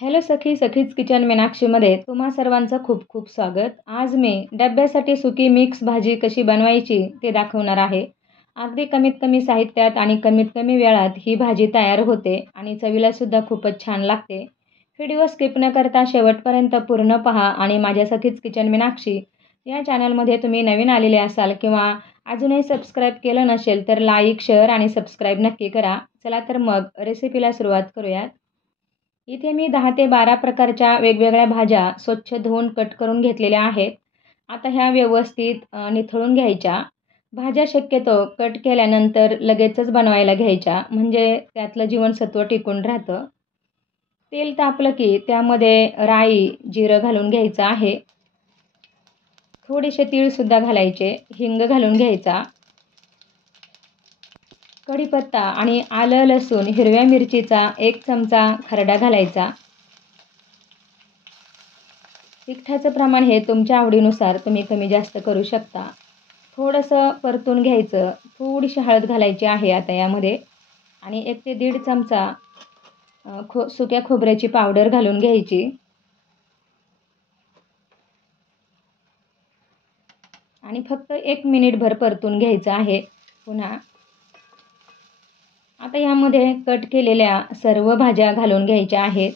Hello सखी सखीच kitchen मीनाक्षीमध्ये तुम्हा सर्वांचं खूप खूप स्वागत. आज मी डब्यासाठी सुकी मिक्स भाजी कशी बनवायची ते दाखवणार आहे. अगदी कमीत कमी साहित्यात आणि कमीत कमी वेळात ही भाजी तयार होते आणि चवीला सुद्धा खूपच छान लागते. व्हिडिओ स्किप न करता शेवटपर्यंत पूर्ण पहा आणि माझ्या सखीच किचन मीनाक्षी या चॅनलमध्ये तुम्ही नवीन आलेले असाल किंवा अजूनही सबस्क्राईब केलं नसेल तर लाईक, शेअर आणि सबस्क्राईब नक्की करा. चला तर मग रेसिपीला सुरुवात करूयात. इथे मी 10 ते 12 प्रकारच्या वेगवेगळ्या भाज्या स्वच्छ धुवून कट करून घेतलेल्या आहेत. आता ह्या व्यवस्थित निथळून घ्यायच्या. भाज्या शक्यतो कट केल्यानंतर लगेचच बनवायला घ्यायच्या, म्हणजे त्यातलं जीवनसत्व टिकून राहतं. तेल तापलं की त्यामध्ये राई, जिरं घालून घ्यायचं आहे. थोडेसे तीळसुद्धा घालायचे, हिंग घालून घ्यायचा, कढीपत्ता आणि आलं, लसूण, हिरव्या मिरचीचा 1 चमचा खरडा घालायचा. तिखटाचं प्रमाण हे तुमच्या आवडीनुसार तुम्ही कमी जास्त करू शकता. थोडंसं परतून घ्यायचं. थोडीशी हळद घालायची आहे आता यामध्ये आणि 1 ते 1.5 चमचा सुक्या खोबऱ्याची पावडर घालून घ्यायची आणि फक्त 1 मिनिटभर परतून घ्यायचं आहे पुन्हा. आता यामध्ये कट केलेल्या सर्व भाज्या घालून घ्यायच्या आहेत.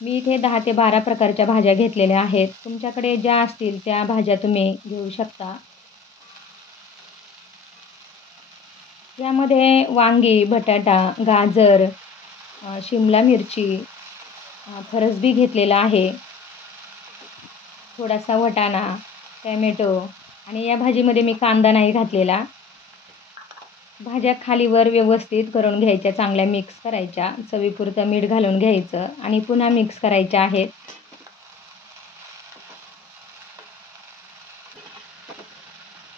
मी इथे 10 ते 12 प्रकारच्या भाज्या घेतलेल्या आहेत. तुमच्याकडे ज्या असतील त्या भाज्या तुम्ही घेऊ शकता. यामध्ये वांगी, बटाटा, गाजर, शिमला मिरची, फरसबी घेतलेला आहे, थोडासा वाटाणा, टॅमॅटो आणि या भाजीमध्ये मी कांदा नाही घातलेला. भाज्या खालीवर व्यवस्थित करून घ्यायच्या, चांगल्या मिक्स करायच्या. चवीपुरतं मीठ घालून घ्यायचं आणि पुन्हा मिक्स करायच्या आहेत.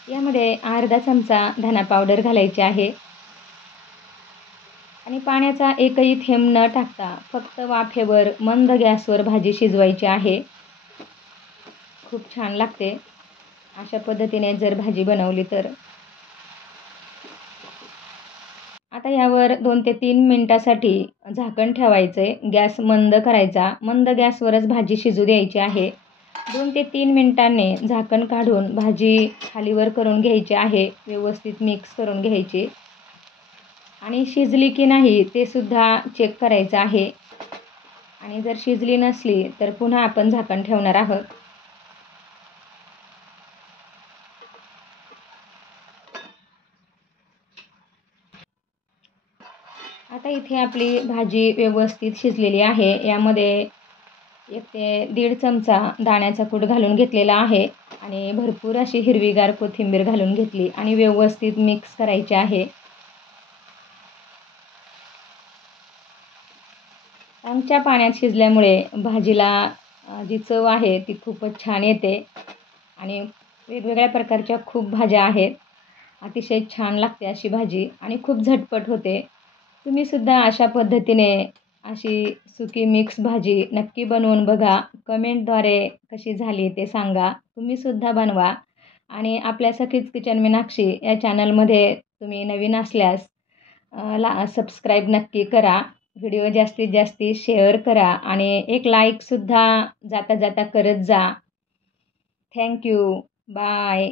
यामध्ये अर्धा चमचा धना पावडर घालायची आहे आणि पाण्याचा एकही थेंब न टाकता फक्त वाफेवर मंद गॅसवर भाजी शिजवायची आहे. खूप छान लागते अशा पद्धतीने जर भाजी बनवली तर. आता यावर 2 ते 3 मिनिटासाठी झाकण ठेवायचे. गॅस मंद करायचा. मंद गॅसवरच भाजी शिजू द्यायची आहे. 2 ते 3 मिनिटांनी झाकण काढून भाजी खालीवर करून घ्यायची आहे. व्यवस्थित मिक्स करून घ्यायची आणि शिजली की नाही ते सुद्धा चेक करायचं आहे आणि जर शिजली नसली तर पुन्हा आपण झाकण ठेवणार आहोत. आता इथे आपली भाजी व्यवस्थित शिजलेली आहे. यामध्ये 1 ते 1.5 चमचा दाण्याचा कूट घालून घेतलेला आहे आणि भरपूर अशी हिरवीगार कोथिंबीर घालून घेतली आणि व्यवस्थित मिक्स करायची आहे. आमच्या पाण्यात शिजल्यामुळे भाजीला जी चव आहे ती खूपच छान येते आणि वेगवेगळ्या प्रकारच्या खूप भाज्या आहेत. अतिशय छान लागते अशी भाजी आणि खूप झटपट होते. तुम्हीसुद्धा अशा पद्धतीने अशी सुकी मिक्स भाजी नक्की बनवून बघा. कमेंटद्वारे कशी झाली ते सांगा. तुम्हीसुद्धा बनवा आणि आपल्या सखीच किचन मीनाक्षी या चॅनलमध्ये तुम्ही नवीन असल्यास सबस्क्राईब नक्की करा. व्हिडिओ जास्तीत जास्त शेअर करा आणि एक लाईकसुद्धा जाता जाता करत जा. थँक्यू. बाय.